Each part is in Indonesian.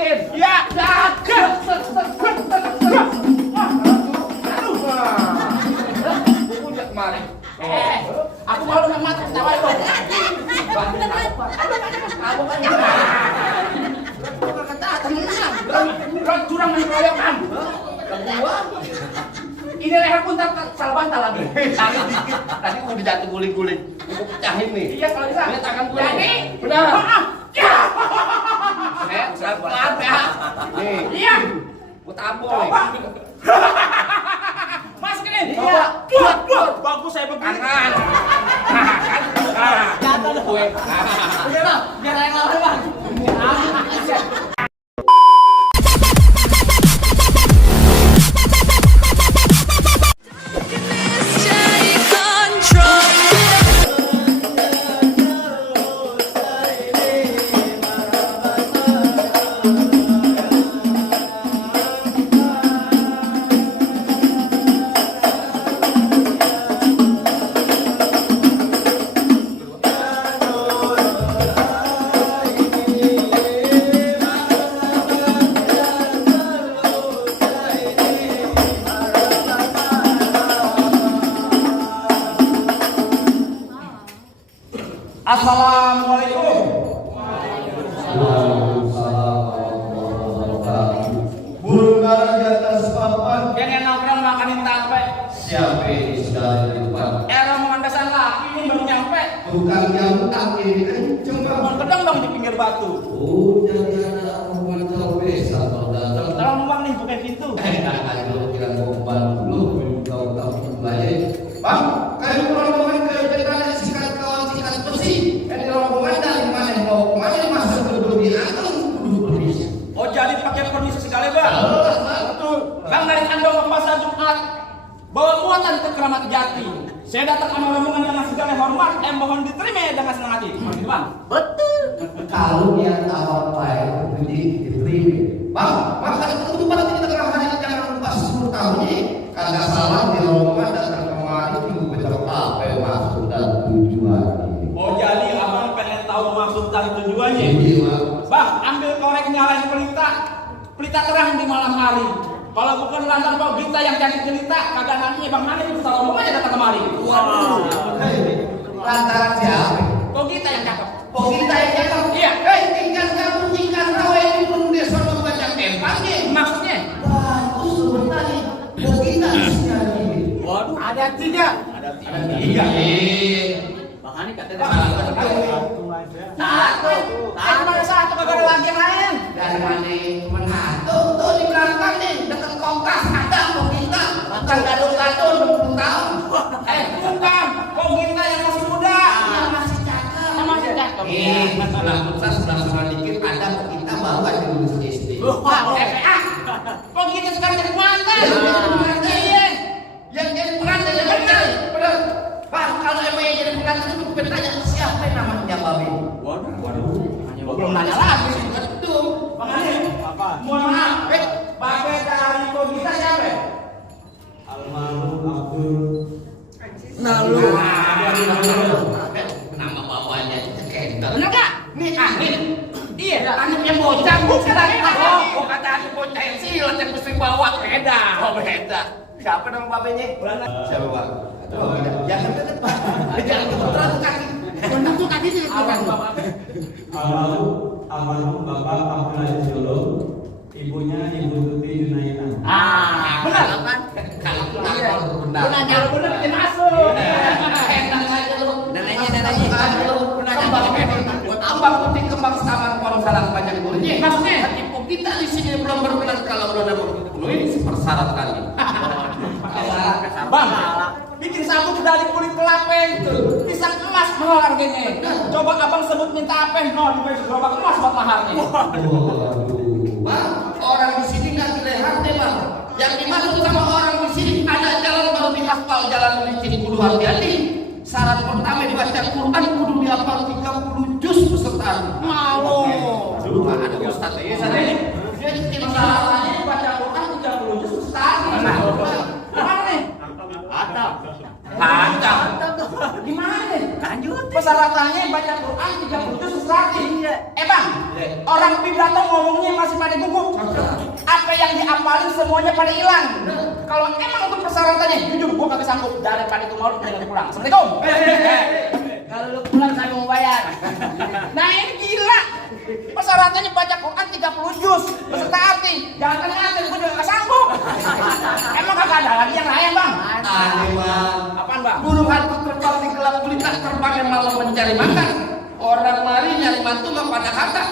Masukin. Iya. Aduh. Kemarin. Aku malu sama tawa lo. Kamu kan curang mengeroyokan. Gua ini leher pun salah bantal lagi. Tadi udah jatuh guling-guling. Aku pecahin nih. Iya kalau bisa. Lihat tangan gue. Jadi. Benar. Pelan ya. Nih. Iya. Gua tampol. Masukin ini. Iya. Bagus saya begini. Kanan. Jatuh lu gue. Udah bang. Biar yang lawan bang. Assalamualaikum. Burung dara di atas papan. Yang nongkrong makanin tape. Siapa ini sudah di depan? Era memandasan laki ini baru nyampe. Bukan yang angin kenceng bang. Mau kedong dong di pinggir batu. Oh jadi ada perempuan terbesa kalau datang. Tolong bang nih buka pintu. Ayo kira kompan dulu. Kau baik. Bang, kayu rombongan kayu petani sikat kawan sikat besi. Ini rombongan dari mana mau kemana masuk duduk di atas duduk permisi. Oh jadi pakai permisi segala bang? Betul. Bang dari kandang ke pasar Jumat bawa muatan ke Keramat Jati. Saya datang sama rombongan dengan segala hormat. Mohon diterima dengan senang hati. Begitu bang? Betul. Kalau dia tahu apa ya, diterima. Bang, maka itu pada kita tengah hari jangan lupa 10 tahun ini. Kagak salah di rombongan datang kemari itu betul apa yang maksud dan tujuannya. Oh jadi abang pengen tahu maksud dan tujuannya? Iya. Bang, ambil korek nyalain pelita terang di malam hari. Kalau bukan lantar bau kita yang jadi cerita, kagak nanti bang Mani itu salah ngomongnya datang kemari. Waduh. Lantaran siapa? Kok kita yang cakep? Kok kita yang cakep? Iya. Tinggal kamu tinggal rawa ini belum dia sono baca empangnya. Maksudnya? Bagus sebenarnya. Kok kita isinya ini? Waduh, ada tiga. Ada tiga. Bang Hani katanya satu. Mana satu kagak ada lagi yang lain. Dari mana menatu? Tuh di belakang nih dekat kompas ada kok kita. Bukan gadung-gadung 20 tahun. Bukan. Kok kita yang masih muda? Yang masih cakep. Masih cakep. Sebelah pusat sebelah dikit ada kok kita baru aja lulus SD. FPA. Kok kita sekarang jadi mantan? Iya. Yang jadi pengantin yang benar. Benar. Bang, kalau emang yang jadi pengantin itu bukan tanya siapa namanya Babe. Waduh. Belum nanya lagi. Betul. Bang Hani. Apa? Mohon maaf. Babe dari kok kita siapa? Almarhum Abdul. Nalu. Nama bapaknya Cekendal. Benar gak? Nih Anin. Iya, Aninnya bocah bukan. Oh, kata Anin bocah yang silat yang mesti bawa beda. Oh beda. Siapa nama babenya? Siapa Pak? Jangan deket Pak. Jangan terlalu kaki. Menentu kaki sih. Almarhum Bapak Abdul Jolo. Ibunya Ibu Tuti Junaina. Benar kan? Kalau benar. Kalau benar kita masuk. Enak aja lu. Neneknya. Buat tambah putih kembang taman pohon salang panjang gurunya. Maksudnya? Tipu kita di sini belum berbulan kalau belum ada penuhi sepersarat kali. Bang, bikin sabuk dari kulit kelapa itu pisang emas mahal harganya. Coba abang sebut minta apa? Mau diberi gerobak emas buat maharnya. Bang, orang di sini nggak dilihat deh bang. Yang dimaksud sama orang di sini ada jalan baru dihafal jalan licin kudu hati-hati. Syarat pertama dibaca Quran kudu dihafal 30 juz beserta. Malu. Aduh, ada Ustaz ya sana. Jadi masalahnya baca Quran 30 juz Ustaz. Gimana nih? Ada. Gimana nih? Lanjut. Persyaratannya baca Quran 30 juz Ustaz. Bang, Orang pidato ngomongnya masih pada gugup. Apa yang dihafalin semuanya pada hilang. Kalau emang untuk persyaratannya, jujur gua kagak sanggup. Daripada itu mau jangan pulang. Assalamualaikum. Kalau lu pulang saya mau bayar. Nah ini gila. Persyaratannya baca Quran 30 juz beserta arti. Jangan ngantin, gua juga gak sanggup. Emang kagak ada lagi yang lain, Bang? Aneh bang. Apaan, Bang? Dulu hantu terbang di gelap gulita terbang yang malam mencari makan. Orang mari nyari mantu mah pada kata.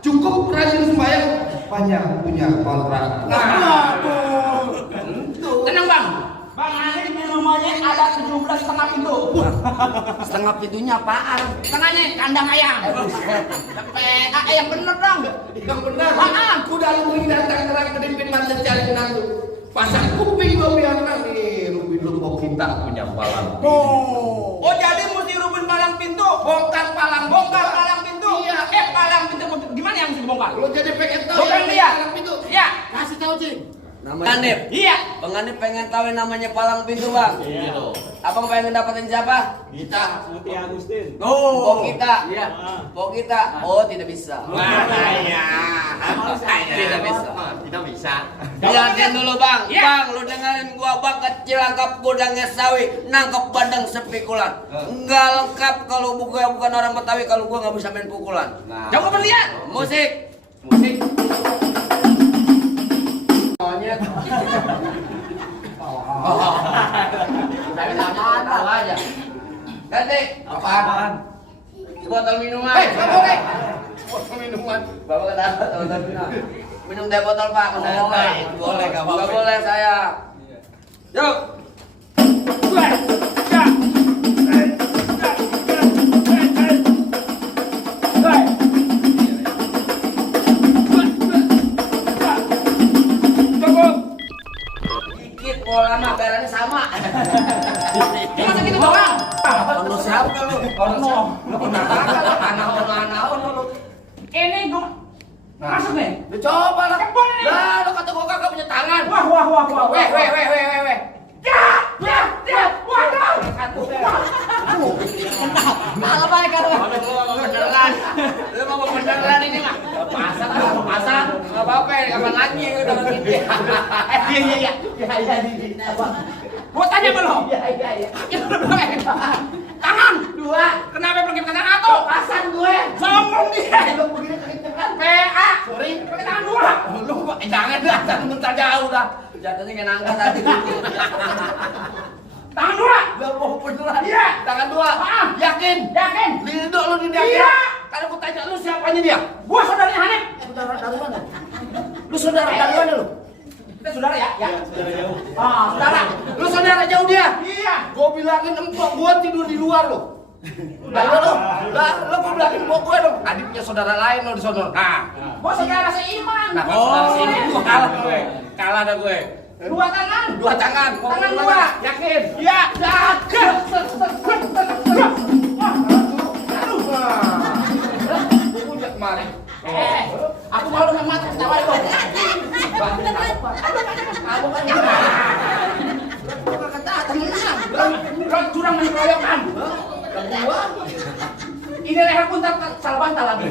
Cukup rajin sembahyang. Banyak punya kontrak. Tenang, Bang. Bang Hanif di rumahnya ada 17,5 pintu. Setengah pintunya apaan? Setengahnya kandang ayam. Yang bener dong. Yang benar. Apaan? Kuda luwing datang terang kedipin mata cari menantu. Pasang kuping lo biarkan nih. Rubin lu kita punya palang. Oh jadi mesti rubin palang pintu. Bongkar palang. Bongkar palang pintu. Iya. Palang pintu. Gimana yang mesti dibongkar? Lo jadi pengen tahu Bukan yang dia. palang pintu. Iya. Kasih tahu Cing. Namanya Anip. Iya. Bang Anip pengen tahu yang namanya palang pintu, Bang. Iya. Abang pengen dapetin siapa? Kita Muti Agustin. Oh, kita. Iya. Oh, kita. Oh, tidak bisa. Tidak bisa. Tidak bisa. Lihatin dulu, Bang. Iya. Bang, lu dengerin gua, Bang, kecil angkap gudangnya sawi, nangkep badang sepikulan. Enggak lengkap kalau bukan orang Betawi kalau gua nggak bisa main pukulan. Coba berlihat. Musik. Musik. Monyet. Tapi sama tahu aja. Ganti. Apaan? Botol minuman. Nggak boleh. Botol minuman. Bapak kenapa botol minuman? Minum teh botol, Pak. Oh, boleh, nggak apa-apa. Nggak boleh saya. Yuk. Dikit pola mah bayarannya sama. Masa gitu doang? Ono siapa lu? Ono. Lu kenapa? Anak-anak lu. Ini gua masuk nih. Lu coba lah. Kebun ini. Lah, lu kata gua kagak punya tangan. Wah. Weh. Ya. Waduh. Malah baik kan. Beneran. Lu mau beneran ini mah. Pasang. Enggak apa-apa, kapan lagi udah begini. Iya. Gua tanya belum? Iya. Tangan. 2. Kenapa pakai tangan satu? Pasan gue. Sombong dia. Lu begini kekencengan. PA. Sorry. Pakai tangan dua. Lu jangan dah, jangan bentar jauh dah. Jatuhnya kayak nangka tadi. Tangan dua. Lu mau beneran? Iya. Tangan 2. Ah. Yakin? Yakin? Lido lu di dia. Iya. Kalau gua tanya lu siapanya dia? Gua saudaranya Hanif. Saudara dari mana? Lu saudara dari mana lu? Kita saudara ya? Ya. Saudara jauh. Saudara. Lu saudara jauh dia? Iya. Gua bilangin empok gua tidur di luar lu. Lah lu. Lah lu gua bilangin empok gua dong. Adiknya saudara lain lo di sono. Nah. Gua saudara seiman. Nah, kalau saudara sini gua kalah gue. Kalah dah gue. Dua tangan. 2 tangan. Tangan 2. Yakin? Iya. Yakin. Punya kemarin. Aku malu sama mati ketawa itu. Kamu kan Curang main keroyokan. kedua. Ini leher pun salah bantal lagi.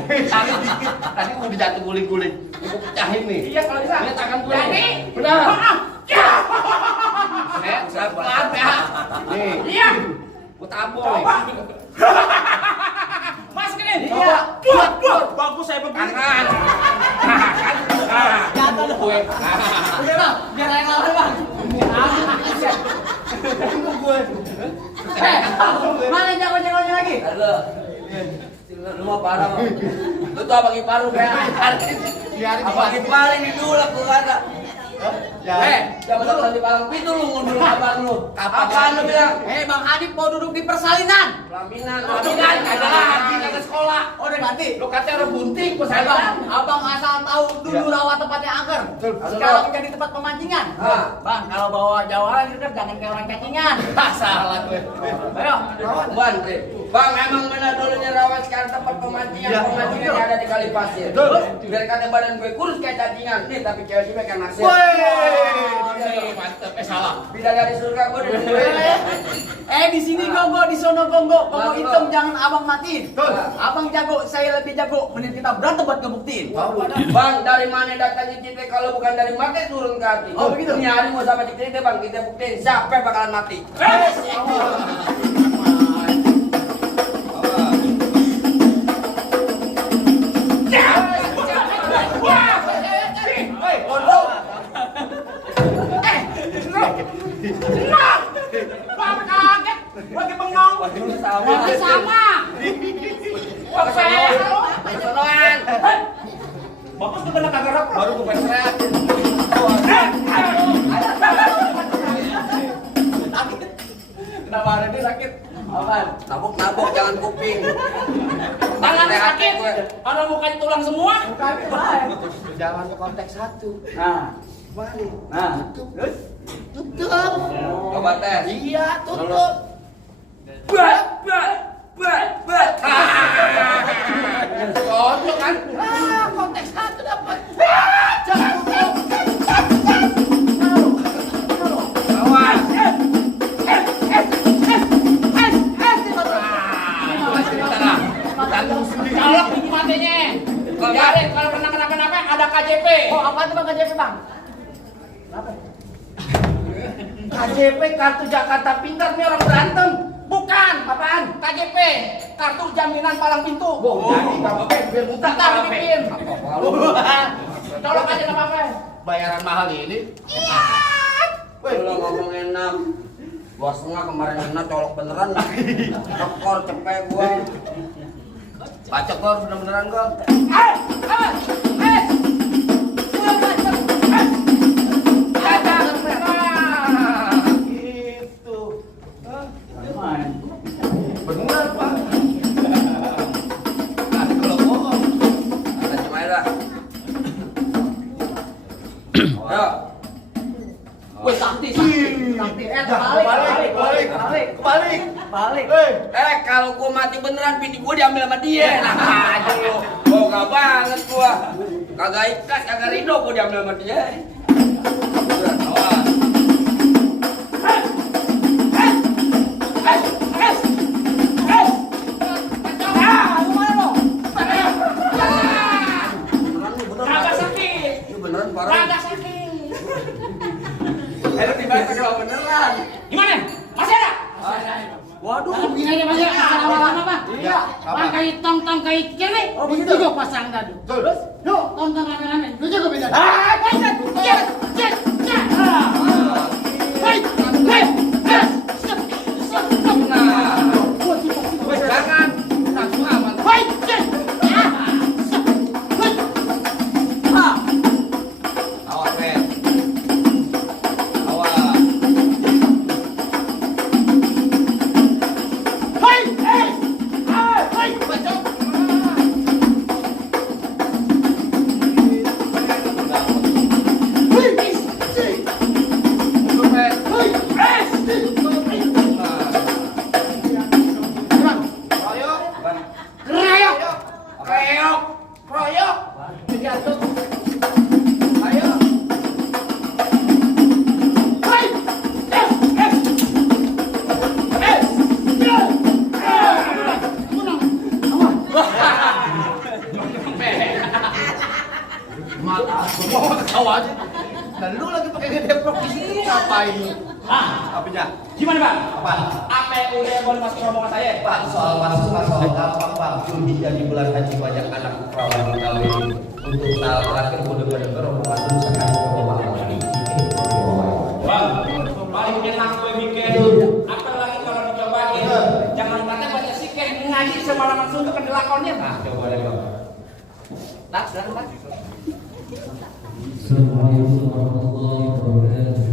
Tadi gua dijatuh guling-guling. Gua pecahin nih. Iya kalau bisa. Ini tangan gue. Jadi. Benar. Ya. Maaf ya. Nih, Iya. gua taboy. Coba. Masukin ini. Coba. Buat. Bagus saya begini. Tangan. Jatuh lu. Gue. Udah Bang, biar yang lawan Bang. Mana jago-jagonya lagi? Halo. Lu mau parah mau? Lu tuh abang ipar lu kayak abang ipar ini dulu aku kata. Jangan datang di palang pintu lu mundur kabar lu. Apaan lu bilang? Bang Adip mau duduk di persalinan. Pelaminan. Kagak lagi, kagak sekolah. Oh, udah ganti. Lu katanya orang bunting, gua Bang, sayang. abang asal tahu dulu rawa tempatnya angker. Sekarang menjadi tempat pemancingan. Ah. Bang, kalau bawa jawaran gitu kan jangan kayak orang cacingan. Salah gue. Ayo. Bang, Bang, emang benar dulunya rawa sekarang tempat pemancingan yang ada di kali pasir. Biar kata badan gue kurus kayak cacingan. Nih tapi cewek cewek kan naksir. Mantep. Salah. Bidadari surga gua udah nungguin. Di sini gongo, di sono gongo. Gongo Betul. hitam jangan abang matiin. Betul. Abang jago, saya lebih jago. Mending kita berantem buat ngebuktiin. Bang, dari mana datangnya cinta kalau bukan dari mati turun ke hati? Oh, begitu? Nyari mau sama cinta bang, kita buktiin siapa yang bakalan mati. Bang kaget, lagi bengong. Sama. Wah, saya. Pesonoan. Bapak sudah kena kagak Baru gue pesret. Kenapa ada dia sakit? Apaan? Nabok jangan kuping. Tangan Hati sakit. gue. Orang mukanya tulang semua. Kaki baik. Jangan ke konteks satu. Nah, Balik. terus? Tutup. Coba tes. Iya, tutup. Cocok kan? Konteks satu dapat. Jangan tutup. Awas. Colok buku matanya. Biarin kalau pernah kenapa-napa ada KJP. Oh, apa tuh bang KJP bang? KJP kartu Jakarta Pintar nih orang berantem. Bukan. Apaan? KJP, kartu jaminan palang pintu. Jadi kamu biar muntah Ntar dibikin. Colok aja nggak apa-apa. Bayaran mahal ini. Lo ngomong enak. 2,5 kemarin enak colok beneran. Rekor cepet gua. Baca kor bener-beneran gua. Gitu. Bener pak. Nah, kalau bohong. Ada Jumaira. Ayo. Wih, sakti. Balik. Kalau gua mati beneran bini gua diambil sama dia. Nah, aja lu. Oh, gak banget gua. Kagak ikat, kagak ridho gua diambil sama dia. Udah, awas. Kagak sakit. Ini beneran parah. Kagak sakit. Lebih baik kalau beneran. Gimana? Masih ada? Waduh, Begini aja Mas ya, sama-sama Pak. Iya, Bang kait tong kait kiri. Oh, begitu. Itu pasang tadi. terus? Yuk, tonton rame-rame. Itu juga beda. Jangan. Langsung aman. Awas, men. Awas. Dan lu lagi pakai ngedeprok di sini ngapain? Apanya? Gimana Bang? Apa? Apa yang udah boleh masuk ke rombongan saya? Pak, soal masuk soal gampang Pak. Zulhijjah di bulan haji banyak anak perawan kawin. Untuk tahun terakhir gue dengar rombongan lu sekali ke bawah lagi. Bang, paling enak gue bikin. Apalagi kalau dicobain. Jangan kata baca sikeh ngaji semalaman suntuk ke lakonnya. Nah, coba deh Bang. Tak, silakan. Assalamualaikum warahmatullahi wabarakatuh.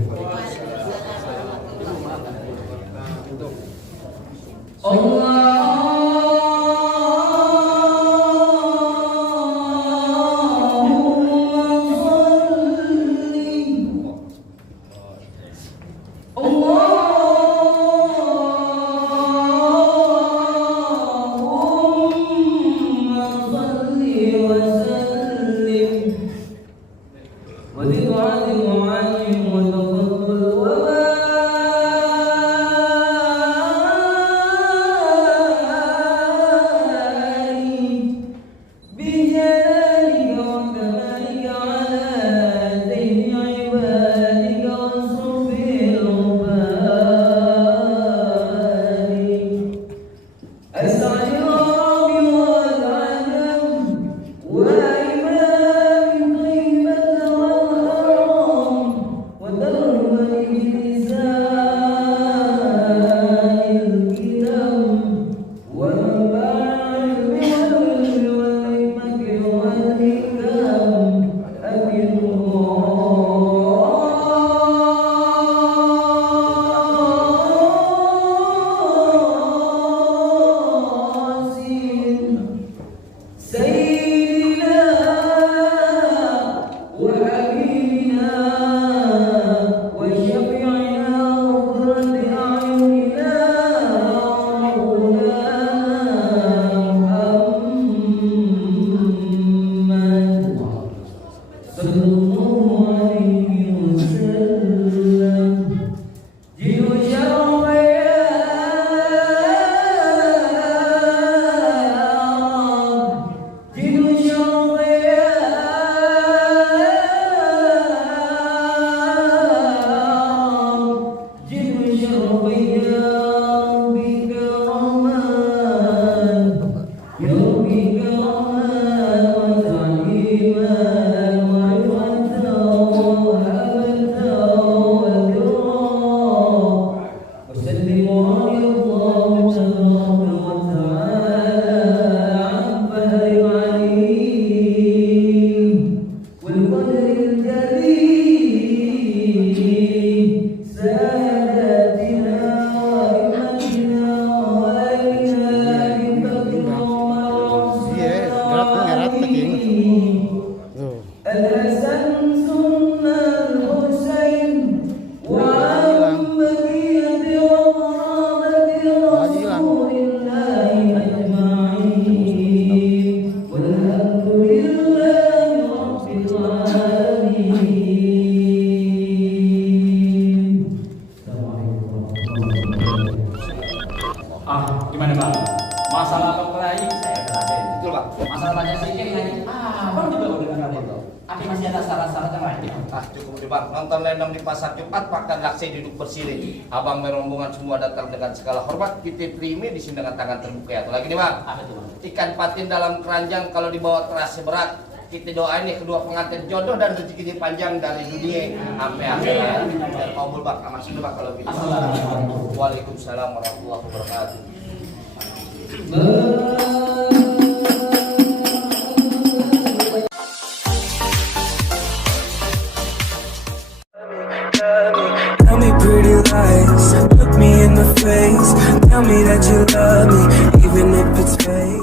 Gimana Bang? Masalah pengkelahi saya udah ada. Betul Pak. Masalah banyak sikit lagi. Bang juga udah dengar itu. Tapi masih ada syarat-syarat yang lain. Cukup nih Pak. Nonton lenong di pasar cepat, makan laksai duduk bersili. Abang merombongan semua datang dengan segala hormat. Kita terima di sini dengan tangan terbuka. Atau lagi nih Bang. Apa itu Bang? Ikan patin dalam keranjang kalau dibawa terasa berat. Kita doain nih kedua pengantin jodoh dan rezekinya panjang dari dunia sampai akhirat. Biar kabul Pak. Amas dulu Pak kalau gitu. Assalamualaikum. Waalaikumsalam warahmatullahi wabarakatuh. Tell me pretty lies, look me in the face. Tell me that you love me, even if it's fake.